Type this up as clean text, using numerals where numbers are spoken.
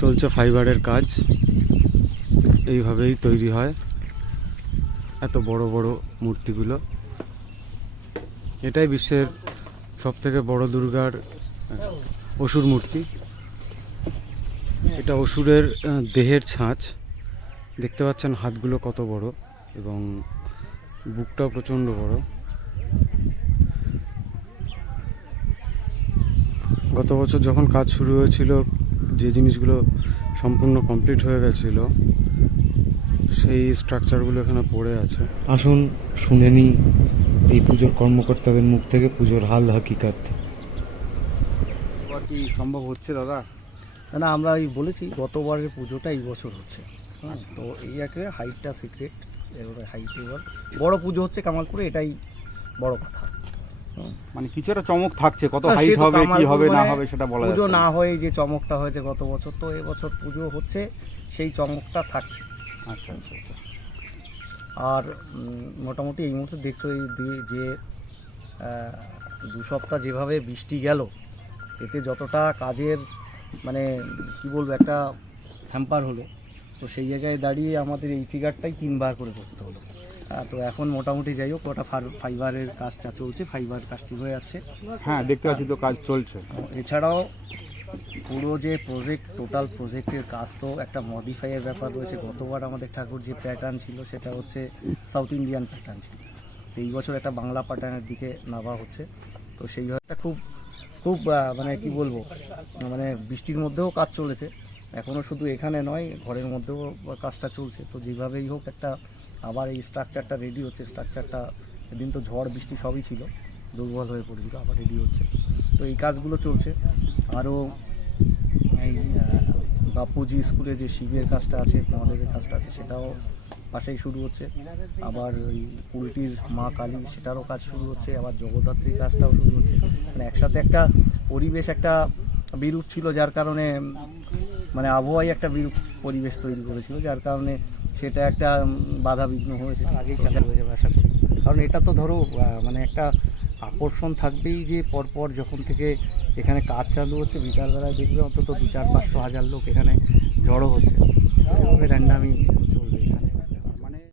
চলছে ফাইবারের কাজ, এইভাবেই তৈরি হয় এত বড় বড় মূর্তিগুলো। এটাই বিশ্বের সবথেকে বড় দুর্গার অসুর মূর্তি। এটা অসুরের দেহের ছাঁচ। দেখতে পাচ্ছেন হাতগুলো কত বড় এবং বুকটাও প্রচণ্ড বড়। গত বছর যখন কাজ শুরু হয়েছিল, যে জিনিসগুলো সম্পূর্ণ কমপ্লিট হয়ে গেছিল সেই স্ট্রাকচারগুলো এখানে পড়ে আছে। আসুন শুনে নিই এই পুজোর কর্মকর্তাদের মুখ থেকে পুজোর হাল হাকিকাত। কি সম্ভব হচ্ছে দাদা? না, আমরা এই বলেছি গতবারের পুজোটা এই বছর হচ্ছে। তো এই একে হাইটটা সিক্রেট, এবারে হাইট এবার বড় পুজো হচ্ছে কামালপুরে, এটাই বড় কথা। মানে কিছু একটা চমক থাকছে, কত হাইট হবে কি হবে না হবে সেটা বলা যাচ্ছে পুজো না হয় যে চমকটা হয়েছে গত বছর, তো এবছর পুজো হচ্ছে সেই চমকটা থাকছে। আচ্ছা আচ্ছা আচ্ছা। আর মোটামুটি এই মুহূর্তে দেখছো এই যে 2 সপ্তাহ যেভাবে বৃষ্টি গেল, এতে যতটা কাজের মানে কি বলবো একটা হ্যাম্পার হলো, তো সেই জায়গায় দাঁড়িয়ে আমাদের এই ফিগারটাই 3 বার করে করতে হলো। তো এখন মোটামুটি যাই হোক, ওটা ফাইবারের কাজটা চলছে, ফাইবার কাজটি হয়ে যাচ্ছে। হ্যাঁ দেখতে পাচ্ছি তো কাজ চলছে। এছাড়াও পুরো যে প্রজেক্ট, টোটাল প্রজেক্টের কাজ তো একটা মডিফাইয়ের ব্যাপার রয়েছে। গতবার আমাদের ঠাকুর যে প্যাটার্ন ছিল সেটা হচ্ছে সাউথ ইন্ডিয়ান প্যাটার্ন ছিল, তো এই বছর একটা বাংলা প্যাটার্নের দিকে নামা হচ্ছে। তো সেইভাবে খুব খুব মানে কি বলবো, মানে বৃষ্টির মধ্যেও কাজ চলেছে এখনও, শুধু এখানে নয় ঘরের মধ্যেও কাজটা চলছে। তো যেভাবেই হোক একটা আবার এই স্ট্রাকচারটা রেডি হচ্ছে। স্ট্রাকচারটা এদিন তো ঝড় বৃষ্টি সবই ছিল, দুর্বল হয়ে পড়েছিল, আবার রেডি হচ্ছে। তো এই কাজগুলো চলছে। আরও এই বাপুজি স্কুলে যে শিবের কাজটা আছে, মহাদেবের কাজটা আছে, সেটাও পাশেই শুরু হচ্ছে। আবার ওই উল্টির মা কালী, সেটারও কাজ শুরু হচ্ছে। আবার জগদ্ধাত্রীর কাজটাও শুরু হচ্ছে। মানে একসাথে একটা পরিবেশ, একটা বিরূপ ছিল, যার কারণে মানে আবহাওয়াই একটা বিরূপ পরিবেশ তৈরি করেছিল, যার কারণে সেটা একটা বাধা বিঘ্ন হয়েছে। আগেই চালু হয়ে যাবে আশা করি, কারণ এটা তো ধরো মানে একটা আকর্ষণ থাকবেই যে পরপর যখন থেকে এখানে কাজ চালু হচ্ছে বিকালবেলায় দেখবে অন্তত 200-400-500 লোক এখানে জড়ো হচ্ছে। এভাবে র্যান্ডামই